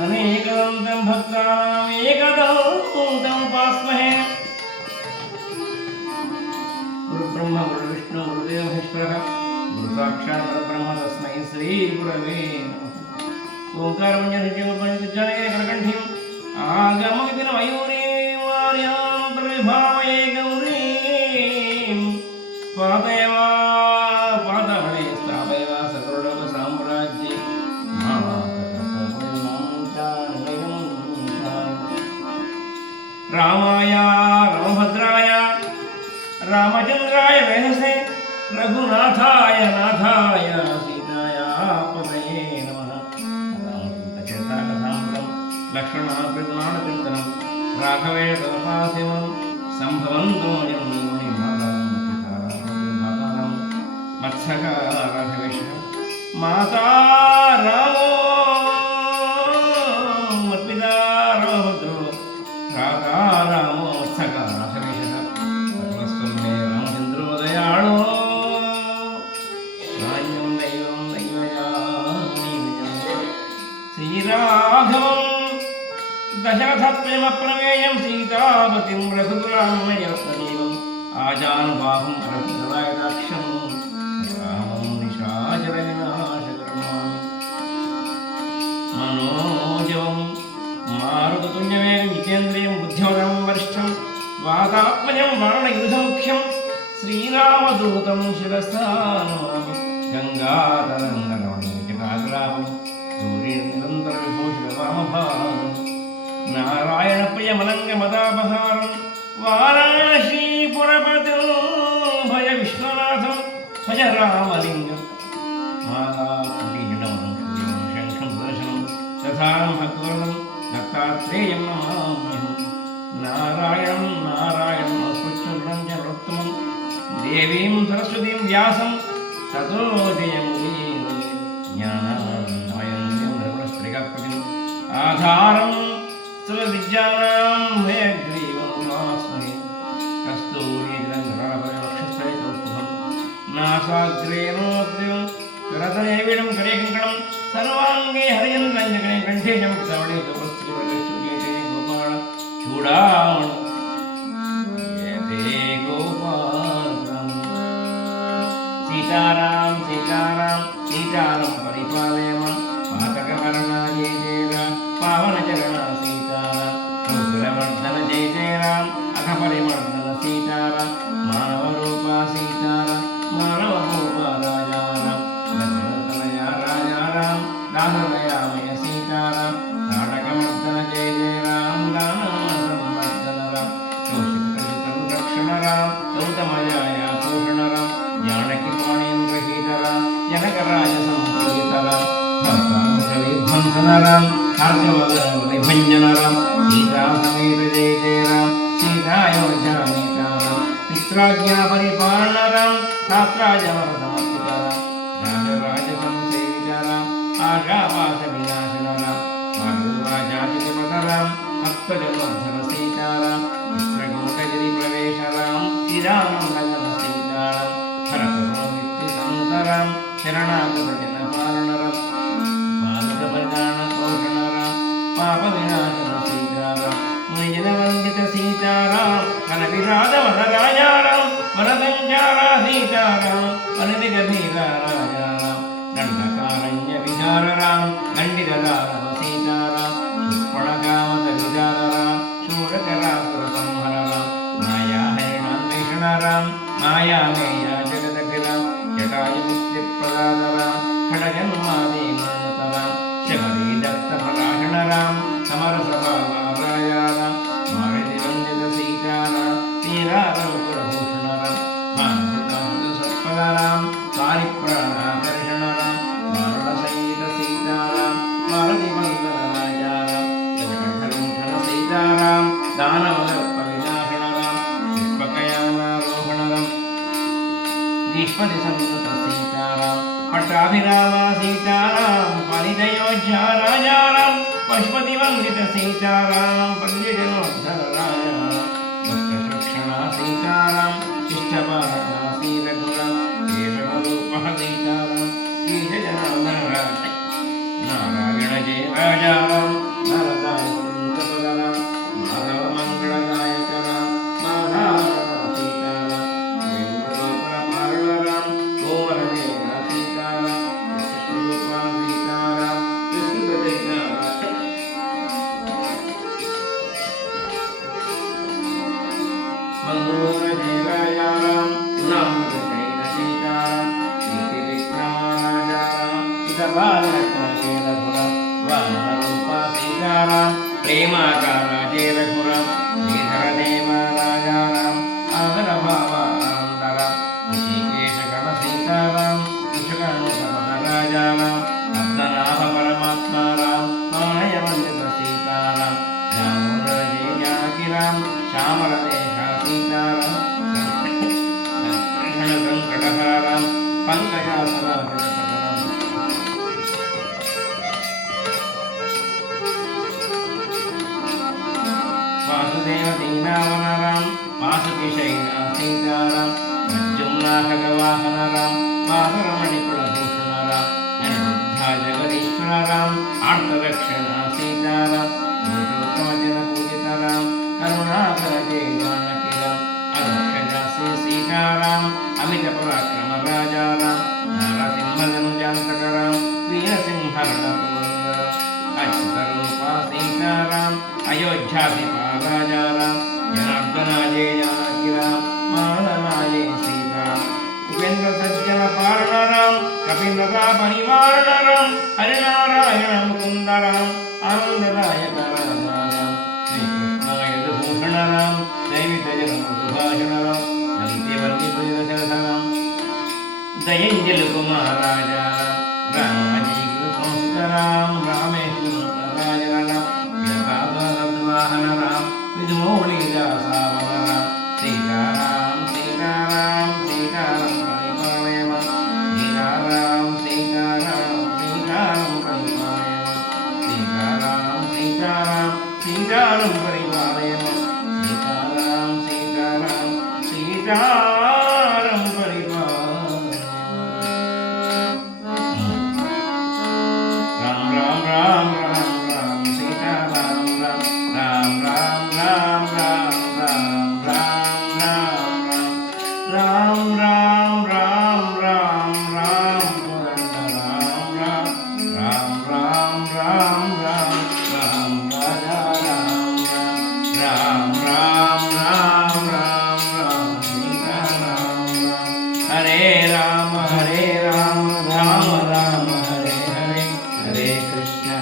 अनेकदन्तं भक्तानाम् एकदन्तं उपास्महे। गुरुब्रह्म गुरुविष्णु गुरुदेव महेश्वरः गुरु साक्षात् परब्रह्म तस्मै श्री गुरवे नमः। ओंकारमञ्जनिजगणकण्ठीम् आगमविपिनमयूरीं वार्यां प्रविभावये गौरीं पादयवा पादमणे स्थापयवा सकललोकसाम्राज्ये रामाय रामभद्राय रामचंद्राय वेधसे रघुनाथाय नाथाय सीताय पतये नमः। रामचरितकथामृतं लक्ष्मणाकृतमानचिन्तनं राघवेण तदपासिवं सम्भवन्तु मयं मत्सकाराघवेश माता रामो मत्पिता रामभद्रो राधा रामो मत्सकाराघवेश सर्वस्वमे रामचन्द्रोदयाळो नान्यं दैवं दैवयामि श्रीराघवं दशरथप्रेमप्रमेयं सीतापतिं रघुकुलान्वयरत्नदेवम् आजानुबाहुं रघुकुलायदाक्षं रामं निशाचरविनाशकर्मामि मनोजवं मारुततुल्यवेगं जितेन्द्रियं बुद्धिमतं वरिष्ठं वातात्मजं वारणयुधमुख्यं श्रीरामदूतं शिरसा नमामि। गङ्गातरङ्गरमणीयजटाग्रामं सूर्यनिरन्तरविभूषितवामभागं नारायणप्रियमलङ्गमदापहारं वाराणसीपुरपतिं भज विश्वनाथं भज रामलिङ्गं मालाकुटीजडं शङ्खं दर्शनं तथां भक्तवरदं दत्तात्रेयं नमाम्यहं। नारायणं नारायणं स्मृत्यं च नरोत्तमं देवीं सरस्वतीं व्यासं ततो जयमुदीरये। ज्ञानानन्दमयं निर्मलस्फटिकाकृतिम् आधारं सर्वविद्यानां हयग्रीवमुपास्महे। कस्तूरीजलधराभयवक्षस्थले कौस्तुभं नासाग्रे नोक्तिं करतलेवीडं करे कङ्कणं सर्वाङ्गे हरियन्द्रञ्जकणे कण्ठे शमुक्तावळे कपस्त्रीवरश्रुकेते गोपाल चूडामणि जयते गोपालम्। सीताराम सीताराम सीताराम परिपालय मां पातकहरणा जय जय राम पावनचरणा सीताराम गोकुलवर्धन जय जय राम अघपरिमर्दन सीताराम मानवरूपा सीताराम मानवरूपा राजा राम दशरथतनया राजा राम दानदयामय सीताराम ताटकमर्दन जय जय राम दानसंवर्धन राम कौशिककलितं रक्षण राम गौतमयाया पूर्ण राम जानकी पाणीन्द्रहीत राम जनकराज संपूजित राम भक्तांशविध्वंसन राम भार्गवविभञ्जन राम सीता समेत जय जय राम सीतायोध्यानीत राम मित्राज्ञा परिपालन राम शास्त्राजमरसमर्पित राम राजराज संसेवित राम आशापाश विनाशन राम वायुराजाधिपत राम भक्तजनोद्धर सीताराम चित्रकूटगिरि प्रवेश राम चिदानन्दगण सीताराम हरकरोमित्यसंतराम शरणागतजन पालन राम पादकपरिधान पोषण राम पापविनाशन सीताराम मुनिजनवन्दित सीताराम कनविराज वनराजा राम वनसञ्चारा सीताराम वनदिगभीरा राजा राम दण्डकारण्य विहार राम दण्डितदारव सीताराम पुष्पणकामत विचार राम शूरकरासुर संहर राम माया हरिणान्वेषण राम मायामेया जगदग्राम जटायुमुक्तिप्रदान राम खडजन्मादि मन्नत राम शबरी दत्तपरायण राम समरसभावाराया राम मारुतिवन्दित सीताराम वीरालंकुरभूषण राम मानसितामृतसत्पद राम पारिप्राणाकर्षण राम मारुणसंगीत सीताराम मारुतिवन्दन राजा राम जगत्कलुण्ठन सीताराम दानवदर्पविनाशण राम पुष्पकयानारोहण राम निष्पति संयुत सीताराम पट्टाभिरामा सीताराम परिदयोज्या राजा राम पशुपतिवन्दित सीताराम पंडितनोद्धर राजा भक्तशिक्षणा सीताराम शिष्टपालका श्रीरघुराम केशवरूपः सीताराम श्रीजनार्दन राज नारायण जय राजा राम सीताराम प्रेमाकाराजे रघुराम श्रीधर देव राजाराम आदर भावानंदराम ऋषिकेश गण सीताराम विश्वकर्ण समद राजाराम पद्मनाभ परमात्मा राम मानय वंदित सीताराम राम जय जानकी राम श्यामल देखा सीताराम संकटहाराम पंकजासनाम वासुदेव दीनावनराम वासुकी शैला सीताराम मज्जुम्नाखगवाहनराम वासुरमणिकुलभूषणराम अनिरुद्धा जगदीश्वरराम आर्तरक्षण सीताराम पुरुषोत्तमजन पूजितराम करुणाकर जय जानकीराम अदक्षजासे सीताराम अमित पराक्रम राजाराम नारसिंहधनुजान्तकराम वीरसिंहरणपुरन्दराम अच्युतरूपा सीताराम अयोध्याधिपा राजाराम जनार्दनाय जानकीराम माननाय सीताराम उपेन्द्र सज्जन पारणराम कपिलताप निवारणराम हरिनारायण मुकुन्दराम आनन्ददायक राजाराम श्रीकृष्णाय भूषणराम दैवितजन सुभाषणराम दन्त्यवल्लिभुजदशरथराम दयञ्जल कुमाराजाराम रामाजीकृतराम रामेश्वरराजराम यथादवाहनराम विधुमौलिदासावनराम सीताराम सीताराम सीताराम परिपालयम सीताराम सीताराम सीताराम परिपालयम सीताराम सीताराम सीताराम परिपालयम सीताराम सीताराम सीताराम परिपालयम राम राम राम राम राम सीताराम राम राम राम राम राम राम राम राम राम राम राम राम राम राम राम राम राम राजा राम राम राम राम राम सीताराम हरे राम राम राम हरे हरे हरे कृष्ण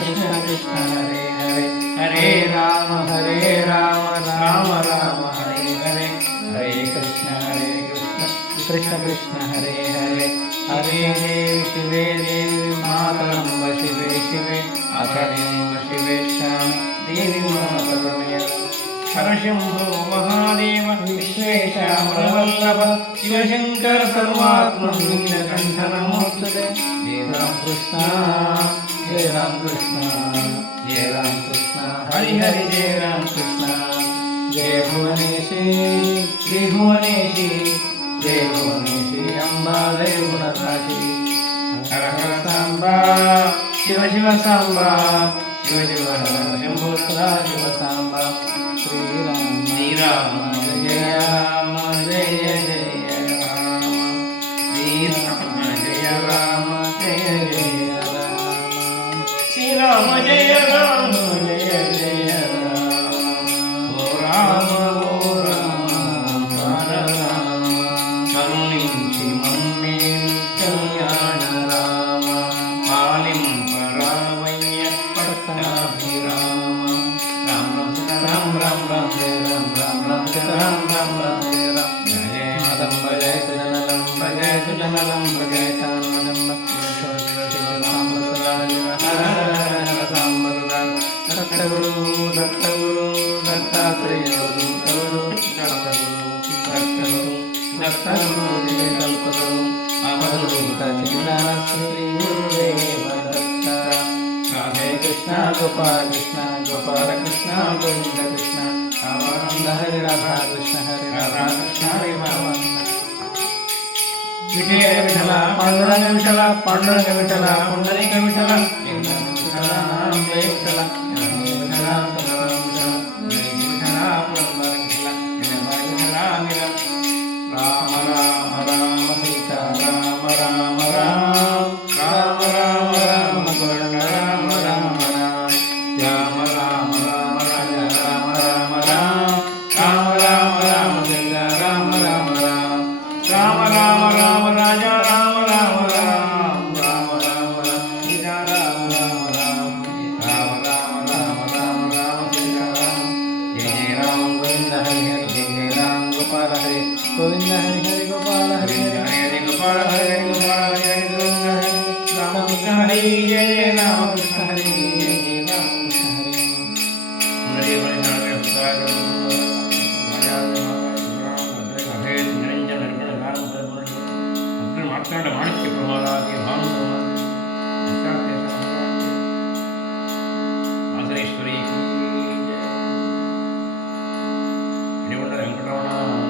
कृष्ण कृष्ण हरे हरे हरे राम राम राम हरे हरे हरे कृष्ण कृष्ण कृष्ण हरे हरे हरे देव शिवे देवी मातरं शिवे शिवे अथर्व शिवे श्याम देवी मातरमय हरशंभो महादेव विश्वेशामरवल्लभ शिवशंकर सर्वात्मन नीलकंठ नमोस्तुते जय राम कृष्ण जय राम कृष्ण जय राम कृष्ण हरि हरि जय राम कृष्ण जय भुवनेशी जय भुवनेशी जय भुवनेशी अम्बा जय गुणराशी हर हर सांबा शिव शिव सांबा शिव शिव हर शंभो सदा शिव सांबा श्री राम जय राम जय जय राम श्री राम जय राम जय जय राम श्री राम जय राम जय जय राम ओ राम కరుణించి మమ్మేలు కళ్యాణ రామ పాలింపరామయ్య పట్టాభిరామ రామ రామ రామ రామ జయ రామ రామ రామ జయ రామ రామ రామ జయ రామ జయ మదం భజయ సుజనలం భజయ సుజనలం భజయ చామలం దత్తగురు దత్తగురు దత్తాత్రేయ దత్తగురు దత్తగురు दत्तगुरु जय कल्पतरु अवधूत चिन्मय श्री गुरुदेव दत्त राधे कृष्ण गोपाल कृष्ण गोविंद कृष्ण रामानंद हरे राधा कृष्ण हरे रामानंद विजय विठला पांडुरंग विठला पुंडरीक विठला जय विठला राम राम राम सीता राम राम राम राम राम राम गोविंद राम राम राम राम राम राम राजा राम राम राम राम राम राम सीता राम राम राम राम राम राम राजा राम राम राम राम राम राम सीता राम गोविंद हरि हरि गोपाल हरि हरि गोपाल हरि गोपाल जय गोविंद राम कृष्ण हरि जय जय राम कृष्ण हरि जय जय राम कृष्ण हरि हरे हरे नाम हृदय अभेद निरंजन निर्गुण ज्ञान परिपूर्ण अग्नि मार्तांड माणिक्य प्रभालागे भानु मातरेश्वरी की जय वेंकटरमण